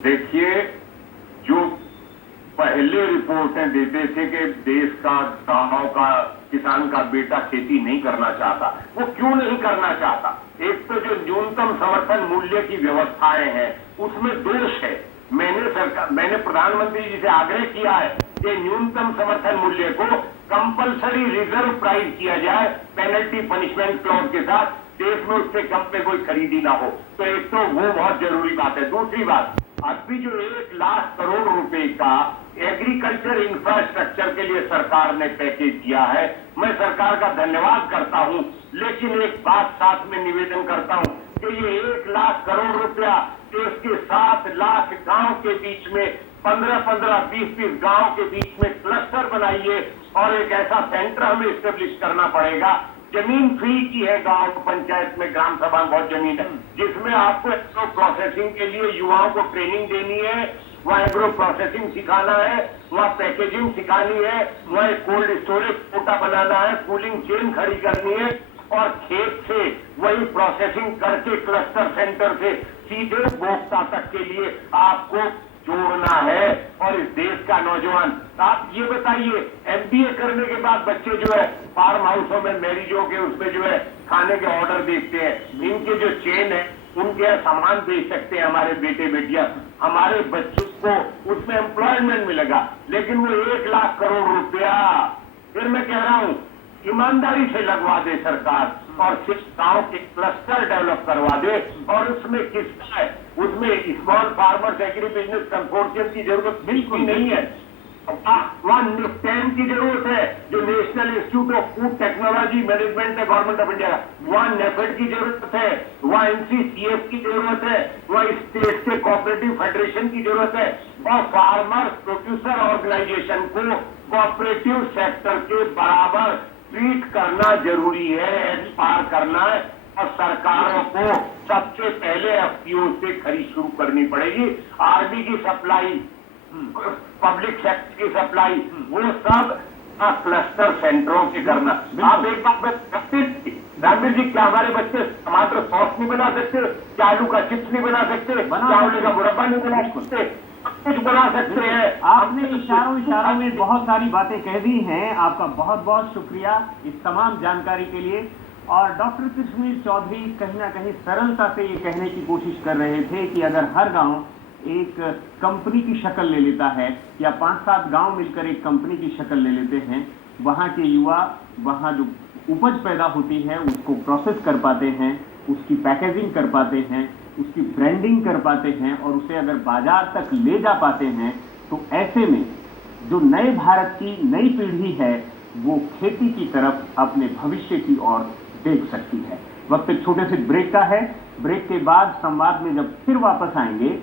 देखिए, जो पहले रिपोर्टें देते थे कि देश का गांव का किसान का बेटा खेती नहीं करना चाहता, वो क्यों नहीं करना चाहता? एक तो जो न्यूनतम समर्थन मूल्य की व्यवस्थाएं हैं उसमें दोष है। मैंने प्रधानमंत्री जी से आग्रह किया है कि न्यूनतम समर्थन मूल्य को कंपलसरी रिजर्व प्राइस किया जाए, पेनल्टी पनिशमेंट क्लॉज के साथ, देश में उससे कम पे कोई खरीदी ना हो। तो एक तो वो बहुत जरूरी बात है। दूसरी बात, अभी जो 1 लाख करोड़ रुपए का एग्रीकल्चर इंफ्रास्ट्रक्चर के लिए सरकार ने पैकेज किया है, मैं सरकार का धन्यवाद करता हूं, लेकिन एक बात साथ में निवेदन करता हूं कि ये 1 लाख करोड़ रुपया देश के 7 लाख गांव के बीच में 15-15, 20-20 गांव के बीच में क्लस्टर बनाइए और एक ऐसा सेंटर हमें स्टेब्लिश करना पड़ेगा। जमीन फ्री की है गांव पंचायत में, ग्राम सभा में बहुत जमीन है, जिसमें आपको एग्रो प्रोसेसिंग के लिए युवाओं को ट्रेनिंग देनी है, वहाँ एग्रो प्रोसेसिंग सिखाना है, वहाँ पैकेजिंग सिखानी है, वहाँ कोल्ड स्टोरेज कोटा बनाना है, कूलिंग चेन खड़ी करनी है और खेत से वही प्रोसेसिंग करके क्लस्टर सेंटर से सीधे उपभोक्ता तक के लिए आपको जोड़ना है। और इस देश का नौजवान, आप ये बताइए, एमबीए करने के बाद बच्चे जो है फार्म हाउसों में, मैरिजों के उसमें जो है खाने के ऑर्डर देखते हैं, इनके जो चेन है उनके सामान बेच सकते हैं हमारे बेटे बेटियां, हमारे बच्चों को उसमें एम्प्लॉयमेंट मिलेगा। लेकिन वो 1 लाख करोड़ रुपया, फिर मैं कह रहा हूं, ईमानदारी से लगवा दे सरकार और सिर्फ गांव के क्लस्टर डेवलप करवा दे। और उसमें किसका है, उसमें small farmers agri business consortium की जरूरत बिल्कुल नहीं है। वहां निफ्टैन की जरूरत है, जो national institute of food technology management है गवर्नमेंट ऑफ इंडिया, वहां नेफेड की जरूरत है, वहां एनसीसीएफ की जरूरत है, वहां स्टेट के कोऑपरेटिव फेडरेशन की जरूरत है और फार्मर प्रोड्यूसर ऑर्गेनाइजेशन को कोऑपरेटिव सेक्टर के बराबर ट्रीट करना जरूरी है, एक्सपायर करना है। और सरकारों को सबसे पहले एफपीओ से खरीद शुरू करनी पड़ेगी। आरबी की सप्लाई, पब्लिक सेक्टर की सप्लाई, वो सब क्लस्टर सेंटरों की करना। आप एक बात रणबीर जी, क्या हमारे बच्चे टमाटर सॉस नहीं बना सकते? क्या आलू का चिप्स नहीं बना सकते? चावल का मुरब्बा नहीं बना सकते? कुछ बना सकते हैं। आपने इशारों में बहुत सारी बातें कह दी हैं। आपका बहुत बहुत शुक्रिया इस तमाम जानकारी के लिए। और डॉक्टर कृष्णवीर चौधरी कहीं ना कहीं सरलता से ये कहने की कोशिश कर रहे थे कि अगर हर गांव एक कंपनी की शक्ल ले लेता है या 5-7 गांव मिलकर एक कंपनी की शक्ल ले लेते हैं, वहां के युवा वहां जो उपज पैदा होती है उसको प्रोसेस कर पाते हैं, उसकी पैकेजिंग कर पाते हैं, उसकी ब्रांडिंग कर पाते हैं और उसे अगर बाजार तक ले जा पाते हैं, तो ऐसे में जो नए भारत की नई पीढ़ी है वो खेती की तरफ अपने भविष्य की ओर देख सकती है। वक्त एक छोटे से ब्रेक का है। ब्रेक के बाद संवाद में जब फिर वापस आएंगे